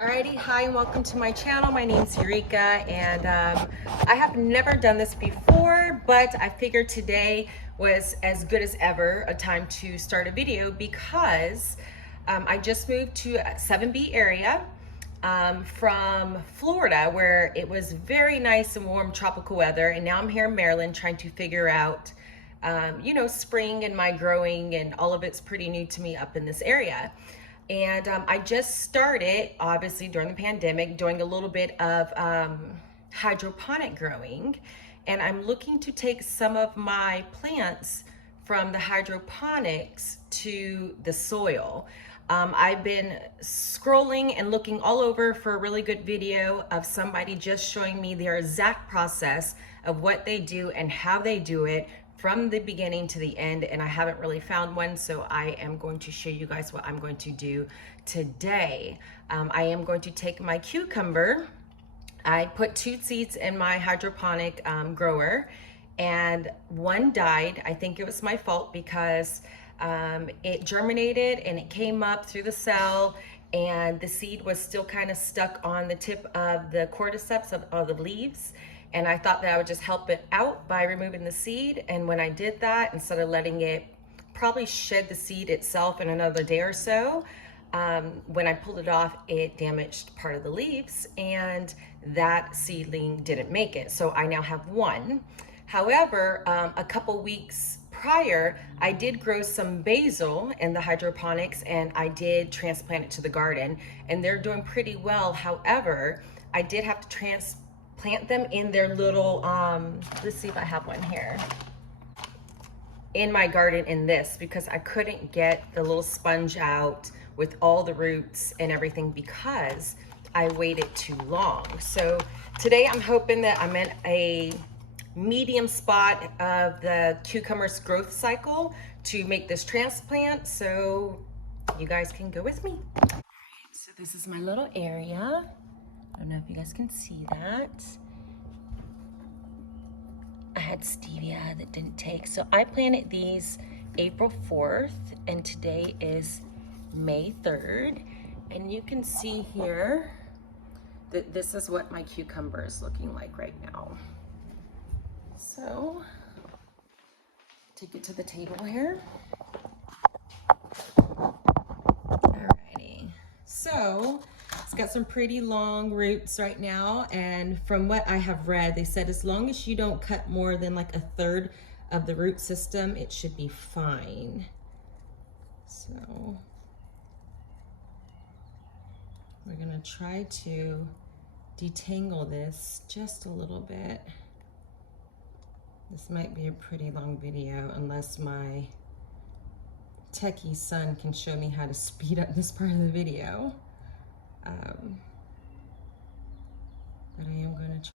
Alrighty, hi and welcome to my channel. My name's Eureka and I have never done this before, but I figured today was as good as ever a time to start a video because I just moved to a 7B area from Florida where it was very nice and warm tropical weather, and now I'm here in Maryland trying to figure out spring and my growing, and all of it's pretty new to me up in this area. And I just started, obviously during the pandemic, doing a little bit of hydroponic growing. And I'm looking to take some of my plants from the hydroponics to the soil. I've been scrolling and looking all over for a really good video of somebody just showing me their exact process of what they do and how they do it from the beginning to the end, and I haven't really found one, so I am going to show you guys what I'm going to do today. I am going to take my cucumber. I put 2 seeds in my hydroponic grower, and one died. I think it was my fault because it germinated and it came up through the cell, and the seed was still kind of stuck on the tip of the cordyceps of the leaves. And I thought that I would just help it out by removing the seed. And when I did that, instead of letting it probably shed the seed itself in another day or so, when I pulled it off, it damaged part of the leaves, and that seedling didn't make it. So I now have one. However, a couple weeks prior, I did grow some basil in the hydroponics, and I did transplant it to the garden, and they're doing pretty well. However, I did have to transplant them in their little, let's see if I have one here, in my garden in this, because I couldn't get the little sponge out with all the roots and everything because I waited too long. So today I'm hoping that I'm in a medium spot of the cucumber's growth cycle to make this transplant, so you guys can go with me. So this is my little area. I don't know if you guys can see that. I had stevia that didn't take. So I planted these April 4th, and today is May 3rd. And you can see here that this is what my cucumber is looking like right now. So take it to the table here. Alrighty. So it's got some pretty long roots right now, and from what I have read, they said as long as you don't cut more than like a third of the root system, it should be fine. So we're gonna try to detangle this just a little bit. This might be a pretty long video unless my techie son can show me how to speed up this part of the video. But I am going to try.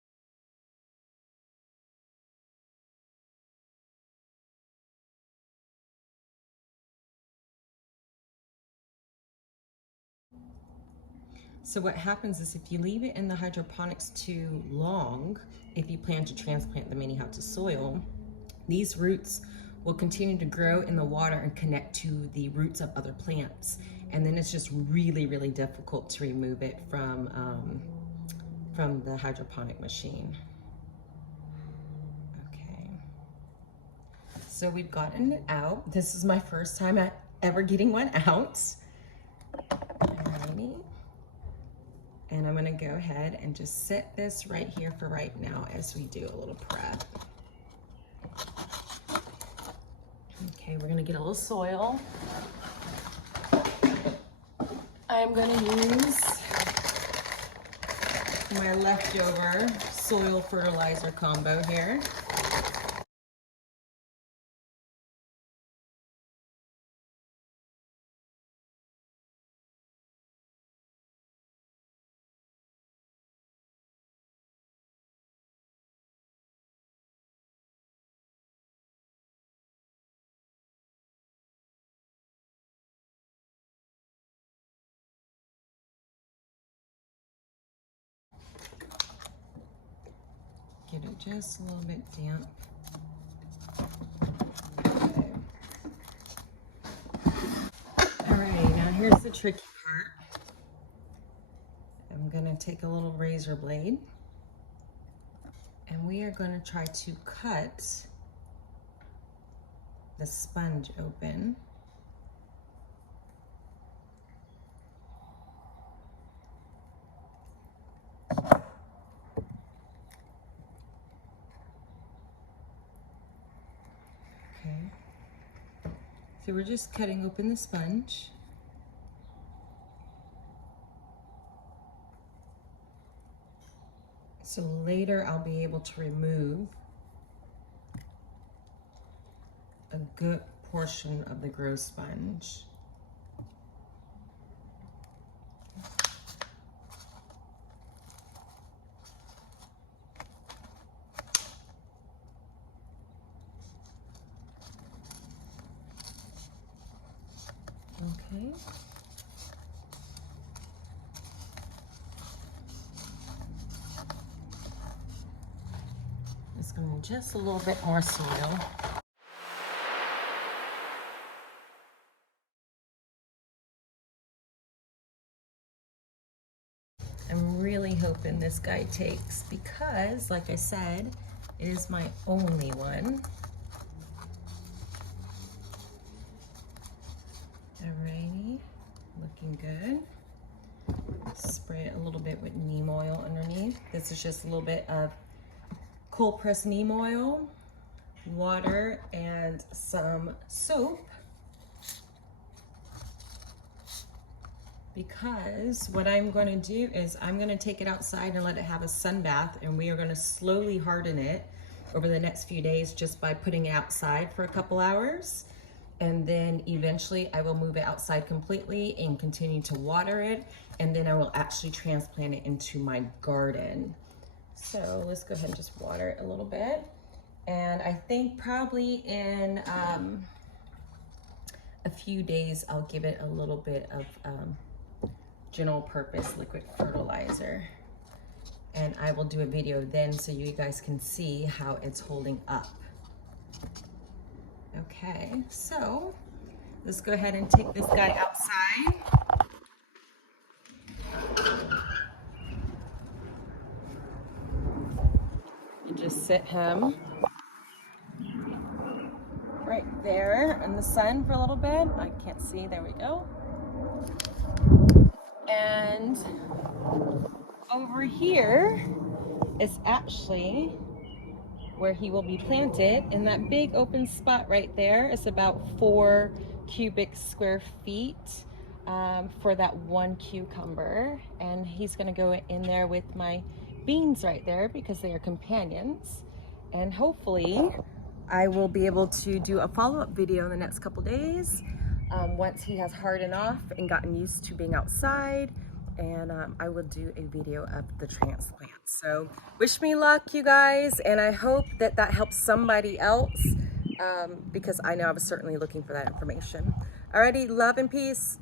So what happens is if you leave it in the hydroponics too long, if you plan to transplant them anyhow to soil, these roots will continue to grow in the water and connect to the roots of other plants. And then it's just really, really difficult to remove it from the hydroponic machine. Okay. So we've gotten it out. This is my first time ever getting one out. Alrighty. And I'm gonna go ahead and just set this right here for right now as we do a little prep. Okay, we're gonna get a little soil. I'm gonna use my leftover soil fertilizer combo here. Get it just a little bit damp. Okay. All right, now here's the tricky part. I'm gonna take a little razor blade and we are gonna try to cut the sponge open. Okay, so we're just cutting open the sponge. So later I'll be able to remove a good portion of the grow sponge. Okay. Just going to need just a little bit more soil. I'm really hoping this guy takes because, like I said, it is my only one. Alrighty, looking good. Spray it a little bit with neem oil underneath. This is just a little bit of cold pressed neem oil, water, and some soap. Because what I'm going to do is I'm going to take it outside and let it have a sun bath, and we are going to slowly harden it over the next few days just by putting it outside for a couple hours. And then eventually I will move it outside completely and continue to water it, and then I will actually transplant it into my garden. So let's go ahead and just water it a little bit. And I think probably in a few days I'll give it a little bit of general purpose liquid fertilizer, and I will do a video then so you guys can see how it's holding up. Okay, so let's go ahead and take this guy outside. And just sit him right there in the sun for a little bit. I can't see, there we go. And over here is actually where he will be planted, in that big open spot right there. It's about 4 cubic square feet for that one cucumber, and he's gonna go in there with my beans right there because they are companions. And hopefully I will be able to do a follow-up video in the next couple days once he has hardened off and gotten used to being outside, and I will do a video of the transplant. So wish me luck, you guys, and I hope that that helps somebody else because I know I was certainly looking for that information. Alrighty, love and peace.